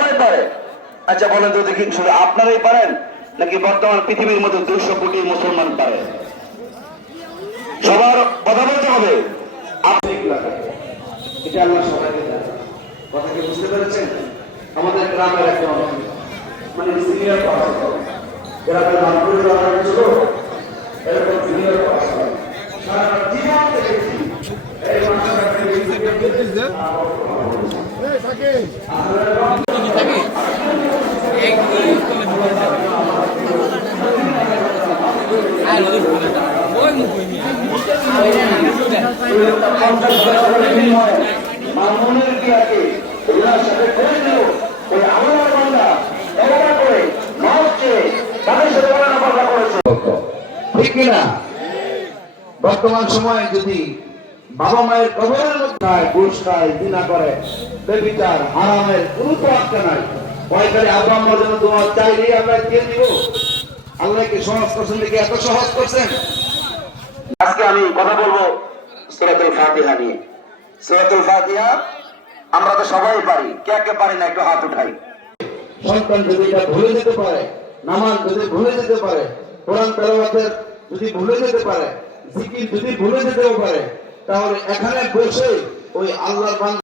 সবাই পারে। আচ্ছা বলেন তো দেখি, শুধু আপনারাই পারেন নাকি বর্তমান পৃথিবীর মধ্যে 200 কোটি মুসলমান পারে? সবার কথা বলতে হবে। এটা আমরা সবাইকে জানি। কথা কি বুঝতে পেরেছেন? আমাদের গ্রামের একটা মানে সিনিয়র পার্সন, গ্রামের নামপুরে যাওয়া ছিল এরকম সিনিয়র পার্সন, সারা জীবন দেখেছি এই মামুনের বিয়াকে ওনার সাথে করে দিল ওই আমার বান্দা তওবা করে মাফ চেয়ে তাদের সাথে ওনারা করেছে, ঠিক কিনা? বর্তমান সময়ে যদি বাবা মায়ের কবরের মধ্যে ঘুষ খায়, জিনা করে, বেবিচার, হারামের কোনো তো আটকা নাই। ওইখানে আব্বা আম্মার জন্য তোমার চাইলেই আমরা দিয়ে দিব। আল্লাহকে সহজ করছেন দেখে এত সহজ করছেন। আজকে আমি কথা বলবো সূরাতুল ফাতিহা নিয়ে। সূরাতুল ফাতিহা আমরা তো সবাই পারি, কে কে পারি না একটু হাত উঠাই। সন্তান যদি এটা ভুলে যেতে পারে, নামাজ যদি ভুলে যেতে পারে, কোরআন তেলাওয়াতের যদি ভুলে যেতে পারে, জিকির যদি ভুলে যেতেও পারে, তাহলে এখানে বসে ওই আল্লাহর বান্দা